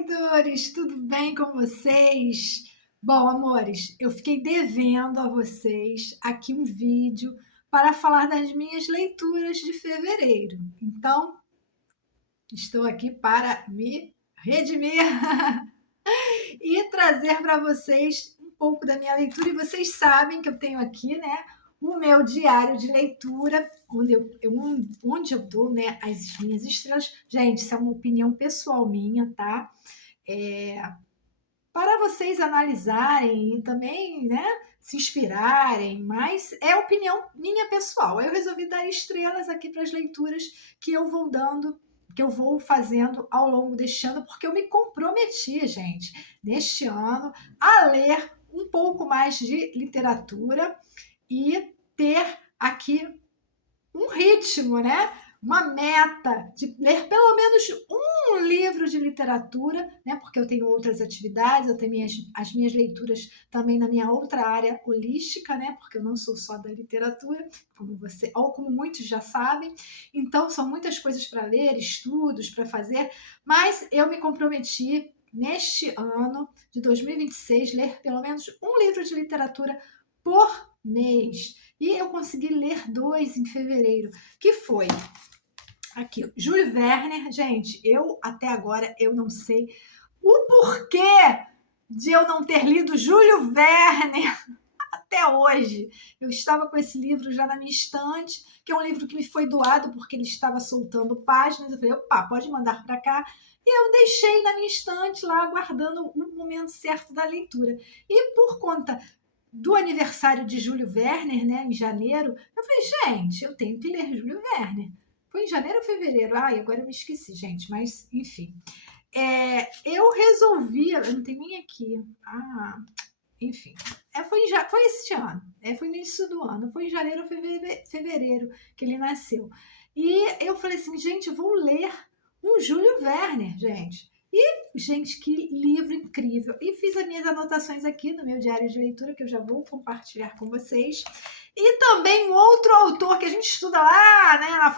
leitores, tudo bem com vocês? Bom, amores, eu fiquei devendo a vocês aqui um vídeo para falar das minhas leituras de fevereiro. Então, estou aqui para me redimir e trazer para vocês um pouco da minha leitura. E vocês sabem que eu tenho aqui, né, o meu diário de leitura, onde eu dou, né, as minhas estrelas. Gente, isso é uma opinião pessoal minha, tá? É, para vocês analisarem e também, né, se inspirarem, mas é opinião minha pessoal. Eu resolvi dar estrelas aqui para as leituras que eu vou dando, que eu vou fazendo ao longo deste ano, porque eu me comprometi, gente, neste ano, a ler um pouco mais de literatura e ter aqui um ritmo, né? Uma meta de ler pelo menos um livro de literatura, né? Porque eu tenho outras atividades, eu tenho as minhas leituras também na minha outra área holística, né? Porque eu não sou só da literatura, como você, ou como muitos já sabem. Então, são muitas coisas para ler, estudos para fazer, mas eu me comprometi neste ano de 2026 ler pelo menos um livro de literatura por mês. E eu consegui ler 2 em fevereiro, que foi aqui, Júlio Werner. Gente, eu até agora eu não sei o porquê de eu não ter lido Júlio Werner até hoje. Eu estava com esse livro já na minha estante, que é um livro que me foi doado porque ele estava soltando páginas. Eu falei, opa, pode mandar para cá. E eu deixei na minha estante lá, aguardando o momento certo da leitura. E por conta do aniversário de Júlio Werner, né, em janeiro, eu falei, gente, eu tenho que ler Júlio Werner. Foi em janeiro ou fevereiro? Ai, agora eu me esqueci, gente, mas enfim. Eu resolvi, eu não tenho nem aqui. Enfim. Foi este ano, foi no início do ano, foi em janeiro ou fevereiro que ele nasceu. E eu falei assim, gente, eu vou ler um Júlio Werner, gente. E, gente, que livro incrível! E fiz as minhas anotações aqui no meu diário de leitura, que eu já vou compartilhar com vocês. E também um outro autor que a gente estuda lá, né, na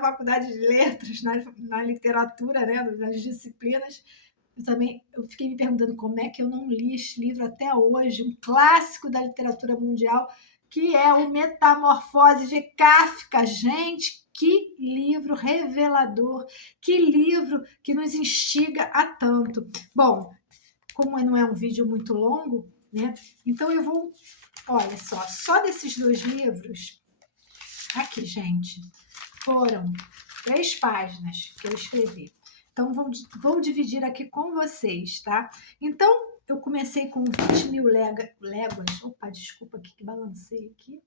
faculdade de letras, na literatura, né, nas disciplinas. Eu fiquei me perguntando como é que eu não li este livro até hoje, um clássico da literatura mundial, que é o Metamorfose de Kafka. Gente, que livro revelador, que livro que nos instiga a tanto. Bom, como não é um vídeo muito longo, né? Então eu vou, olha só desses 2 livros, aqui, gente, foram 3 páginas que eu escrevi. Então, vou dividir aqui com vocês, tá? Então, eu comecei com 20 mil léguas. Opa, desculpa aqui que balancei aqui.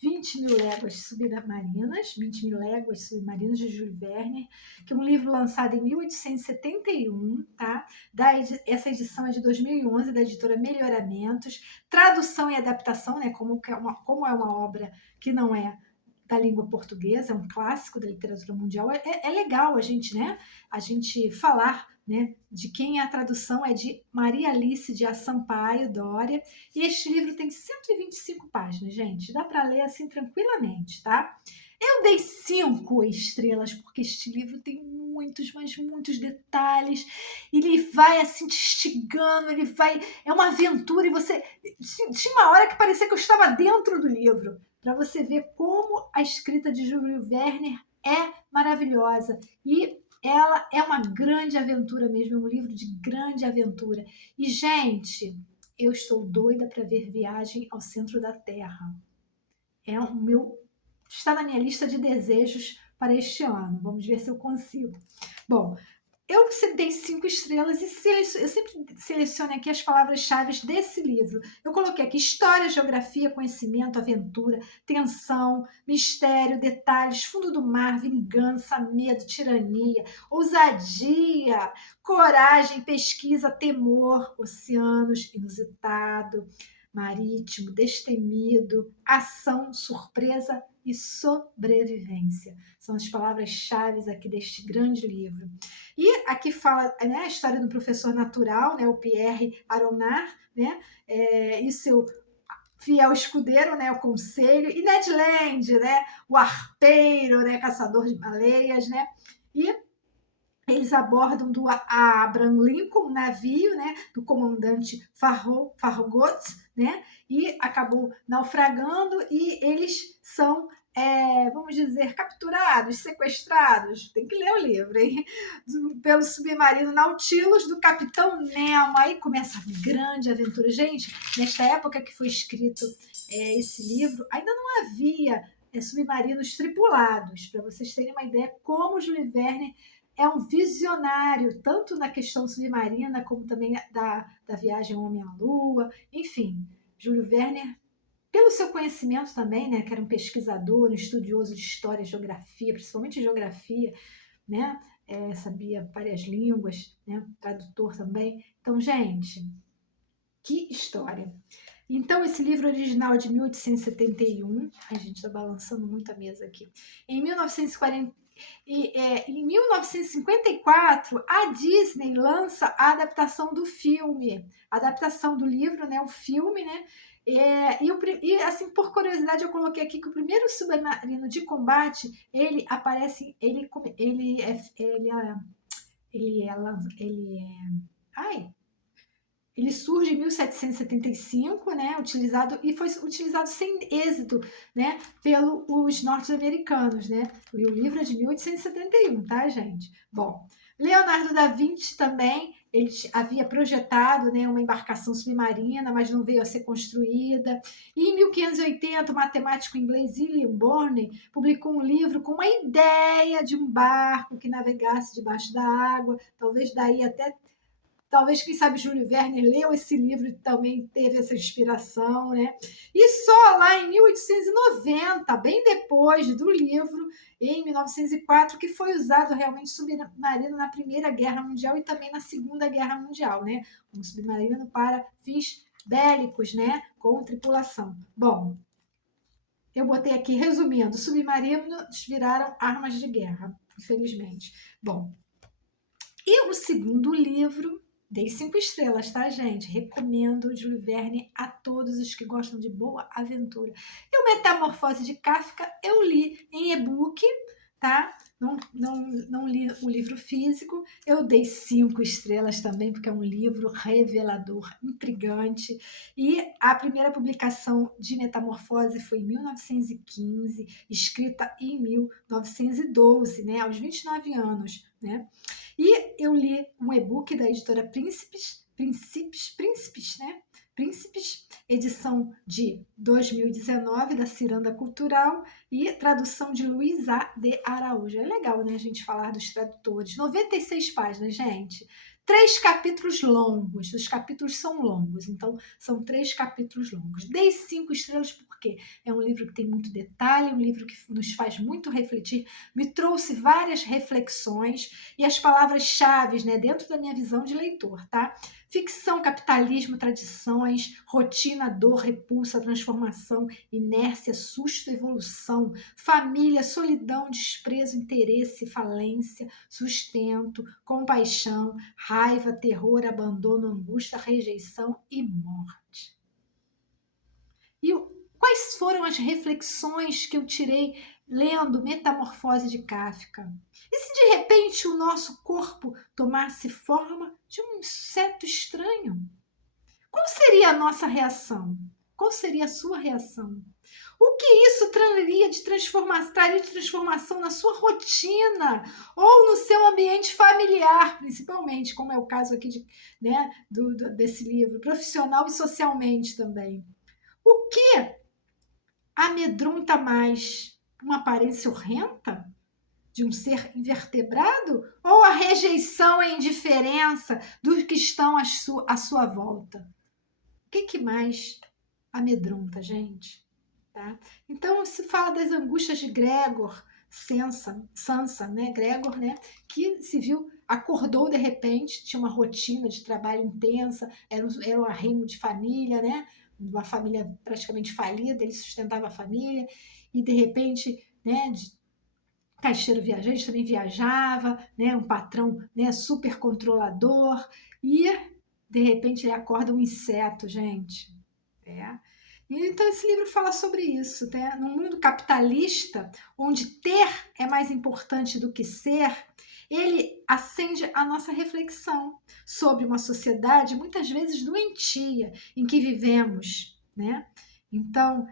20 mil léguas submarinas, 20 mil léguas submarinas de Júlio Werner, que é um livro lançado em 1871, tá? Essa edição é de 2011, da editora Melhoramentos. Tradução e adaptação, né? Como é uma obra que não é da língua portuguesa, é um clássico da literatura mundial. É legal a gente, né? A gente falar, né, de quem a tradução é de Maria Alice de Sampaio Dória. E este livro tem 125 páginas, gente. Dá para ler assim tranquilamente, tá? Eu dei 5 estrelas porque este livro tem muitos, mas muitos detalhes. Ele vai assim te instigando, é uma aventura e você tinha uma hora que parecia que eu estava dentro do livro, para você ver como a escrita de Júlio Werner é maravilhosa. E ela é uma grande aventura mesmo, é um livro de grande aventura. E, gente, eu estou doida para ver Viagem ao Centro da Terra. Está na minha lista de desejos para este ano. Vamos ver se eu consigo. Bom, eu dei 5 estrelas e eu sempre seleciono aqui as palavras-chave desse livro. Eu coloquei aqui história, geografia, conhecimento, aventura, tensão, mistério, detalhes, fundo do mar, vingança, medo, tirania, ousadia, coragem, pesquisa, temor, oceanos, inusitado, marítimo, destemido, ação, surpresa e sobrevivência. São as palavras-chave aqui deste grande livro. E aqui fala, né, a história do professor natural, né, o Pierre Aronnar, né, e seu fiel escudeiro, né, o conselho, e Ned Land, né, o arpeiro, né, caçador de baleias, né, e eles abordam do Abraham Lincoln, um navio, né, do comandante Farragut, né, e acabou naufragando, e eles são, vamos dizer, capturados, sequestrados, tem que ler o livro, hein? Pelo submarino Nautilus, do Capitão Nemo. Aí começa a grande aventura. Gente, nesta época que foi escrito esse livro, ainda não havia submarinos tripulados, para vocês terem uma ideia como o Júlio Verne é um visionário, tanto na questão submarina, como também da viagem Homem à Lua, enfim. Júlio Verne, pelo seu conhecimento também, né, que era um pesquisador, um estudioso de história e geografia, principalmente geografia, né, sabia várias línguas, né, tradutor também. Então, gente, que história! Então, esse livro original é de 1871. Ai, gente, tá balançando muito a mesa aqui. Em 1940, em 1954, a Disney lança a adaptação do filme, a adaptação do livro, né, o filme, né? E assim, por curiosidade, eu coloquei aqui que o primeiro submarino de combate, ele aparece, ai, ele surge em 1775, né, e foi utilizado sem êxito, né, pelos norte-americanos, né? E o livro é de 1871, tá, gente? Bom, Leonardo da Vinci também, ele havia projetado, né, uma embarcação submarina, mas não veio a ser construída. E em 1580, o matemático inglês William Bourne publicou um livro com uma ideia de um barco que navegasse debaixo da água, talvez, quem sabe, Júlio Verne leu esse livro e também teve essa inspiração, né? E só lá em 1890, bem depois do livro, em 1904, que foi usado realmente submarino na Primeira Guerra Mundial e também na Segunda Guerra Mundial, né? Um submarino para fins bélicos, né? Com tripulação. Bom, eu botei aqui, resumindo, submarinos viraram armas de guerra, infelizmente. Bom, e o segundo livro, dei 5 estrelas, tá, gente? Recomendo Júlio Verne a todos os que gostam de boa aventura. E o Metamorfose de Kafka eu li em e-book, tá? Não li o livro físico. Eu dei 5 estrelas também, porque é um livro revelador, intrigante. E a primeira publicação de Metamorfose foi em 1915, escrita em 1912, né? Aos 29 anos, né? E eu li um e-book da editora Príncipes, né? Príncipes, edição de 2019, da Ciranda Cultural, e tradução de Luiz A. de Araújo. É legal, né, a gente falar dos tradutores. 96 páginas, gente. 3 capítulos longos. Os capítulos são longos, então são 3 capítulos longos. Dei 5 estrelas porque é um livro que tem muito detalhe, um livro que nos faz muito refletir, me trouxe várias reflexões e as palavras-chave, né, dentro da minha visão de leitor, tá? Ficção, capitalismo, tradições, rotina, dor, repulsa, transformação, inércia, susto, evolução, família, solidão, desprezo, interesse, falência, sustento, compaixão, raiva, terror, abandono, angústia, rejeição e morte. E quais foram as reflexões que eu tirei lendo Metamorfose de Kafka? E se de repente o nosso corpo tomasse forma de um inseto estranho? Qual seria a nossa reação? Qual seria a sua reação? O que isso traria de transformação na sua rotina ou no seu ambiente familiar, principalmente, como é o caso aqui né, desse livro, profissional e socialmente também. O que amedronta mais? Uma aparência horrenda de um ser invertebrado ou a rejeição e indiferença dos que estão à sua volta? O que mais amedronta, gente? Tá? Então, se fala das angústias de Gregor Samsa, né? Gregor, né? Que se viu, acordou de repente, tinha uma rotina de trabalho intensa, era um arrimo de família, né? Uma família praticamente falida, ele sustentava a família, e de repente, né? Caixeiro viajante também viajava, né? Um patrão, né? Super controlador, e de repente ele acorda um inseto, gente. Então, esse livro fala sobre isso, né? Num mundo capitalista, onde ter é mais importante do que ser, ele acende a nossa reflexão sobre uma sociedade muitas vezes doentia em que vivemos, né? Então,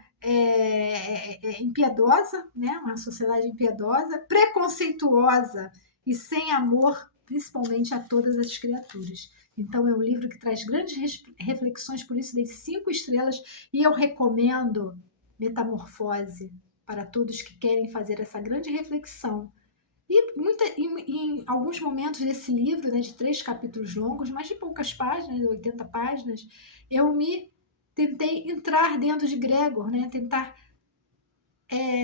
impiedosa, né? Uma sociedade impiedosa, preconceituosa e sem amor, principalmente a todas as criaturas. Então, é um livro que traz grandes reflexões, por isso dei 5 estrelas e eu recomendo Metamorfose para todos que querem fazer essa grande reflexão. E em alguns momentos desse livro, né, de 3 capítulos longos, mas de poucas páginas, 80 páginas, eu me tentei entrar dentro de Gregor, né, tentar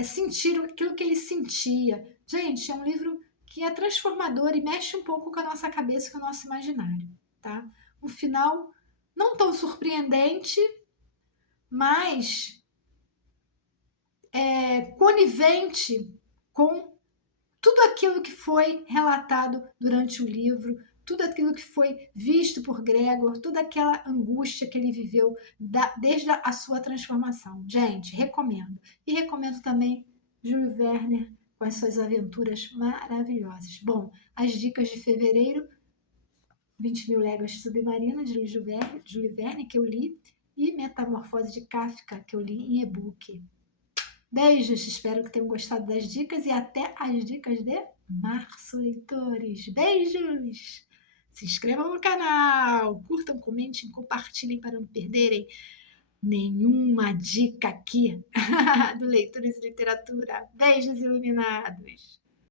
sentir aquilo que ele sentia. Gente, é um livro que é transformador e mexe um pouco com a nossa cabeça e com o nosso imaginário. Tá? Um final não tão surpreendente, mas conivente com tudo aquilo que foi relatado durante o livro, tudo aquilo que foi visto por Gregor, toda aquela angústia que ele viveu desde a sua transformação. Gente, recomendo. E recomendo também Júlio Verne com as suas aventuras maravilhosas. Bom, as dicas de fevereiro, 20 mil léguas submarinas de Júlio Verne, que eu li, e Metamorfose de Kafka, que eu li em e-book. Beijos, espero que tenham gostado das dicas e até as dicas de março, leitores. Beijos! Se inscrevam no canal, curtam, comentem, compartilhem para não perderem nenhuma dica aqui do Leitores e Literatura. Beijos iluminados!